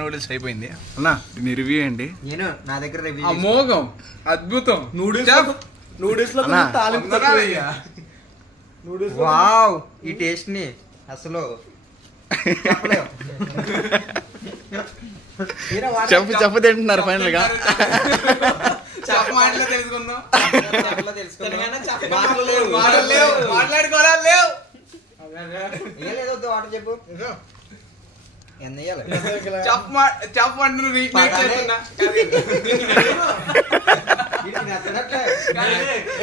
Noodles అయిపోయింది అన్నా. నీ రివ్యూ ఏంటి? నేను నా దగ్గర రివ్యూ అమోఘం, అద్భుతం. నూడిల్స్ లో వావ్, ఈ టేస్ట్ ని అసలు చెప్పు తింటున్నారు ఫైనల్ గా. తెలుసుకుందాం. వాటర్ చెప్పు ఎంత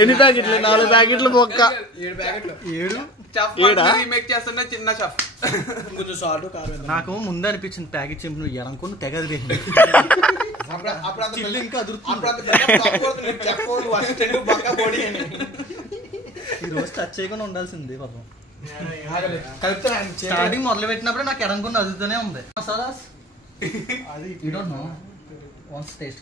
ఎన్ని ప్యాకెట్లు? 4 ప్యాకెట్లు బొక్క. 7 రీమేక్ చేస్తున్నా చిన్న షాప్. కొంచెం సాల్ట్ కారం. నాకు ముందు అనిపించింది ప్యాకెట్ చింపు నువ్వు ఎరనుకుని తెగది ఇంకా ఈ రోజు టచ్ చేయకుండా ఉండాల్సింది పాపం. స్టార్టింగ్ మొదలు పెట్టినప్పుడు నాకు ఎరంకుని అదుగుతూనే ఉంది. మసాలాస్ అది టేస్ట్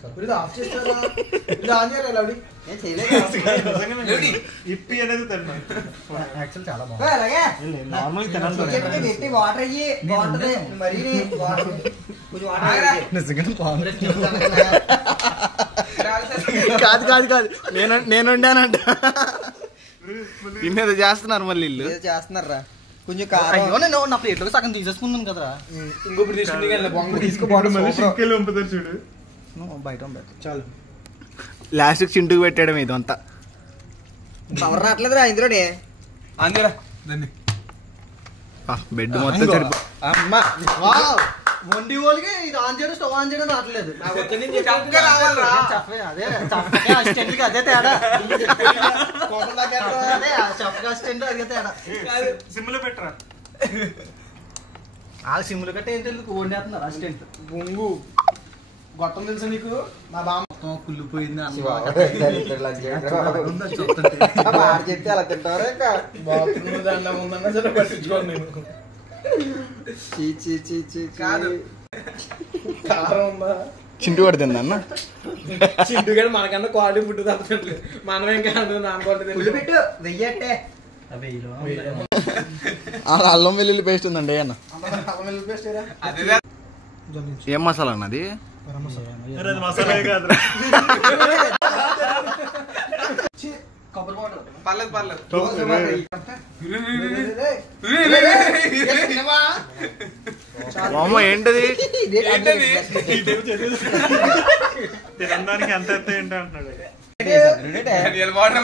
ఇప్పి అనేది యాక్చువల్ చాలా బాగుంది. వాటర్ అయ్యి బాగుంటది. మరి కాదు కాదు కాదు, నేను వండానంట. ఇన్నేదో చేస్తున్నారు మళ్ళీ ఇల్లు చేస్తున్నారా. కొంచెం కారం నేను నా ప్లేట్ లో సగం తీసేసుకుందాను కదరా. ఇంకొకటి తీసుకుంటే చూడు బయట చాలు. లాస్ట్ చింటుకు పెట్టాడు ఇదంతా. పవర్ రావట్లేదురా ఇందులోనే. అందరా బెడ్ మొత్తం సరిపో. వండి వాళ్ళకి ఇది ఆన్ చేయడం, స్టవ్ ఆన్ చేయడం రావట్లేదు. అదే అసిస్టెంట్ అదే తేడా. అసిస్టెంట్ అదే తేడా. సిమ్లో పెట్టరా. ఆ సిమ్లు కట్టే ఏంటి వండేస్తున్నారు అసిస్టెంట్. బొంగు గొట్టం తెలుసా నీకు? మా బామ్మ మొత్తం కుళ్ళిపోయింది. చెప్తే అలా తింటారా. దాంట్లో ఉందన్నా సరే పట్టించుకోండి నేను. కాదు కారం ఉందా? చింటు పడుతుంది అన్న. చింటు గారు మనకన్నా క్వాలిటీ ఫుడ్ తప్పట్లేదు. మనం ఇంకా నాన్ క్వాలిటీ పెట్టు వెయ్యట్టే. అల్లం వెల్లుల్లి పేస్ట్ ఉందండి అన్న. అదే ఏం మసాలా అన్నది? మసాలా కాదు. పర్లేదు పర్లేదు. అమ్మ ఏంటది? తినడానికి ఎంత ఏంటి అంటున్నాడు. వాటర్